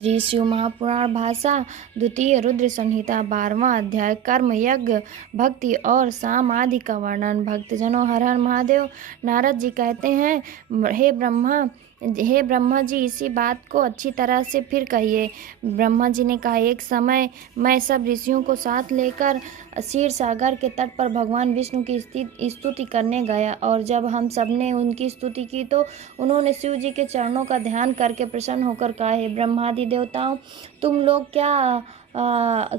श्री शिव महापुराण भाषा द्वितीय रुद्र संहिता 12वां अध्याय कर्म यज्ञ भक्ति और साम आदि का वर्णन। भक्तजनों, हर हर महादेव। नारद जी कहते हैं, हे ब्रह्मा जी, इसी बात को अच्छी तरह से फिर कहिए। ब्रह्मा जी ने कहा, एक समय मैं सब ऋषियों को साथ लेकर क्षीर सागर के तट पर भगवान विष्णु की स्तुति करने गया, और जब हम सब ने उनकी स्तुति की तो उन्होंने शिव जी के चरणों का ध्यान करके प्रसन्न होकर कहा, हे ब्रह्मादि देवताओं, तुम लोग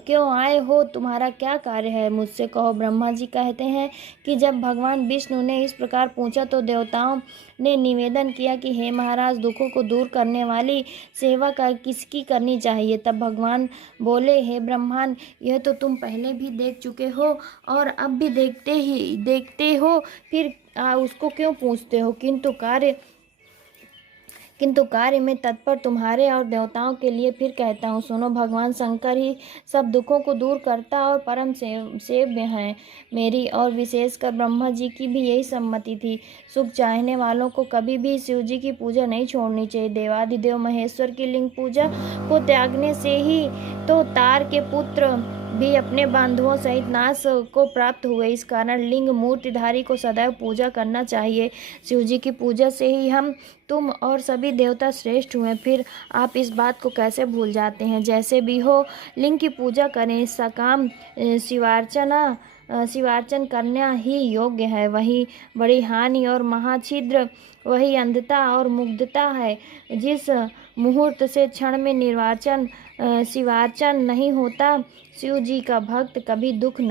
क्यों आए हो? तुम्हारा क्या कार्य है? मुझसे कहो। ब्रह्मा जी कहते हैं कि जब भगवान विष्णु ने इस प्रकार पूछा तो देवताओं ने निवेदन किया कि हे महाराज, दुखों को दूर करने वाली सेवा किसकी करनी चाहिए? तब भगवान बोले, हे ब्रह्मन, यह तो तुम पहले भी देख चुके हो और अब भी देखते हो, फिर उसको क्यों पूछते हो? किंतु कार्य में तत्पर तुम्हारे और देवताओं के लिए फिर कहता हूँ, सुनो। भगवान शंकर ही सब दुखों को दूर करता और परम सेव्य हैं। मेरी और विशेषकर ब्रह्मा जी की भी यही सम्मति थी। सुख चाहने वालों को कभी भी शिव जी की पूजा नहीं छोड़नी चाहिए। देवाधिदेव महेश्वर की लिंग पूजा को त्यागने से ही तो तार के पुत्र भी अपने बंधुओं सहित नाश को प्राप्त हुए। इस कारण लिंग मूर्तिधारी को सदैव पूजा करना चाहिए। शिव जी की पूजा से ही हम, तुम और सभी देवता श्रेष्ठ हुए। फिर आप इस बात को कैसे भूल जाते हैं? जैसे भी हो, लिंग की पूजा करें। सकाम शिवार्चन करना ही योग्य है। वही बड़ी हानि और महाछिद्र, वही अंधता और मुग्धता है। जिस मुहूर्त से क्षण में शिवार्चन नहीं होता, शिव जी का भक्त कभी दुखी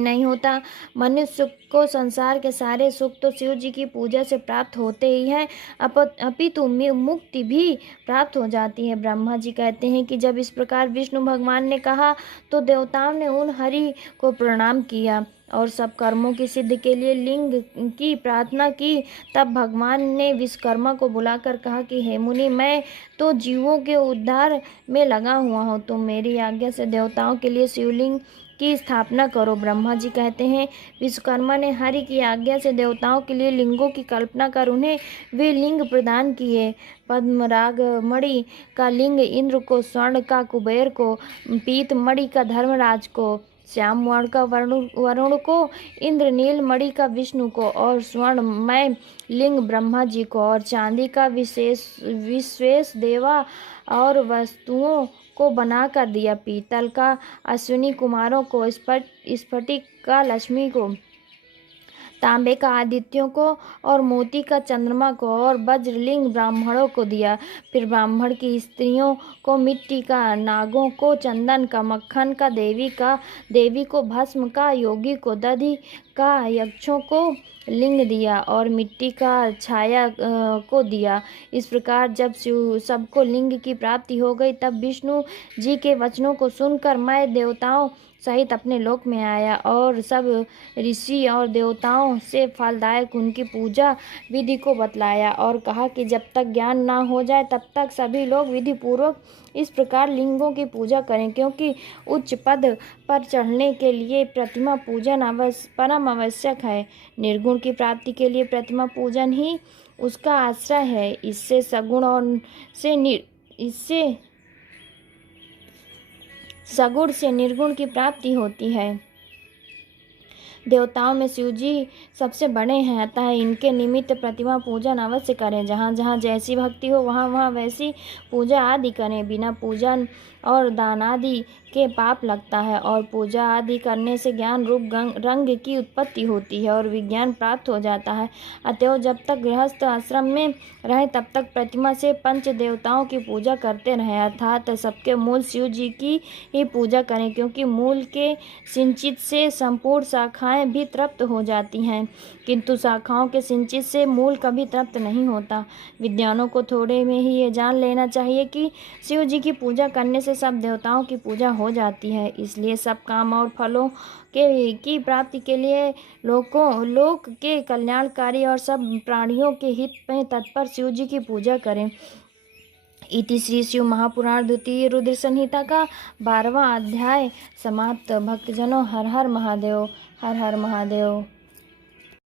नहीं होता। मनुष्य को संसार के सारे सुख तो शिव जी की पूजा से प्राप्त होते ही हैं, अपितु मुक्ति भी प्राप्त हो जाती है। ब्रह्मा जी कहते हैं कि जब इस प्रकार विष्णु भगवान ने कहा तो देवताओं ने उन हरि को प्रणाम किया और सब कर्मों की सिद्धि के लिए लिंग की प्रार्थना की। तब भगवान ने विश्वकर्मा को बुलाकर कहा कि हे मुनि, मैं तो जीवों के उद्धार में लगा हुआ हूँ, तुम मेरी आज्ञा से देवताओं के लिए शिवलिंग की स्थापना करो। ब्रह्मा जी कहते हैं, विश्वकर्मा ने हरि की आज्ञा से देवताओं के लिए लिंगों की कल्पना कर उन्हें वे लिंग प्रदान किए। पद्मराग मणि का लिंग इंद्र को, स्वर्ण का कुबेर को, पीत मणि का धर्मराज को, श्याम वर्ण का वरुण को, इंद्रनील मणि का विष्णु को, और स्वर्णमय लिंग ब्रह्मा जी को, और चांदी का विश्वेश देवा और वस्तुओं को बनाकर दिया। पीतल का अश्विनी कुमारों को, स्फटिक का लक्ष्मी को, तांबे का आदित्यों को, और मोती का चंद्रमा को, और वज्रलिंग ब्राह्मणों को दिया। फिर ब्राह्मण की स्त्रियों को मिट्टी का, नागों को चंदन का, मक्खन का देवी को भस्म का, योगी को दधि का, यक्षों को लिंग दिया और मिट्टी का छाया को दिया। इस प्रकार जब सबको लिंग की प्राप्ति हो गई, तब विष्णु जी के वचनों को सुनकर मैं देवताओं सहित अपने लोक में आया और सब ऋषि और देवताओं से फलदायक उनकी पूजा विधि को बतलाया और कहा कि जब तक ज्ञान ना हो जाए तब तक सभी लोग विधि पूर्वक इस प्रकार लिंगों की पूजा करें, क्योंकि उच्च पद पर चढ़ने के लिए प्रतिमा पूजन परम आवश्यक है। निर्गुण की प्राप्ति के लिए प्रतिमा पूजन ही उसका आश्रय है। इससे सगुण से निर्गुण की प्राप्ति होती है। देवताओं में शिव जी सबसे बड़े हैं, अतः इनके निमित्त प्रतिमा पूजन अवश्य करें। जहाँ जहाँ जैसी भक्ति हो वहाँ वहाँ वैसी पूजा आदि करें। बिना पूजन और दान आदि के पाप लगता है, और पूजा आदि करने से ज्ञान रूप रंग की उत्पत्ति होती है और विज्ञान प्राप्त हो जाता है। अतएव जब तक गृहस्थ आश्रम में रहे तब तक प्रतिमा से पंच देवताओं की पूजा करते रहें, अर्थात सबके मूल शिव जी की ही पूजा करें, क्योंकि मूल के सिंचित से संपूर्ण शाखाएं भी तृप्त हो जाती हैं, किंतु शाखाओं के सिंचित से मूल कभी तृप्त नहीं होता। विद्वानों को थोड़े में ही ये जान लेना चाहिए कि शिव जी की पूजा करने से सब देवताओं की पूजा हो जाती है। इसलिए सब काम और फलों की प्राप्ति के लिए लोक के कल्याणकारी और सब प्राणियों के हित में तत्पर शिव जी की पूजा करें। इति श्री शिव महापुराण द्वितीय रुद्र संहिता का 12वां अध्याय समाप्त। भक्तजनों, हर हर महादेव, हर हर महादेव।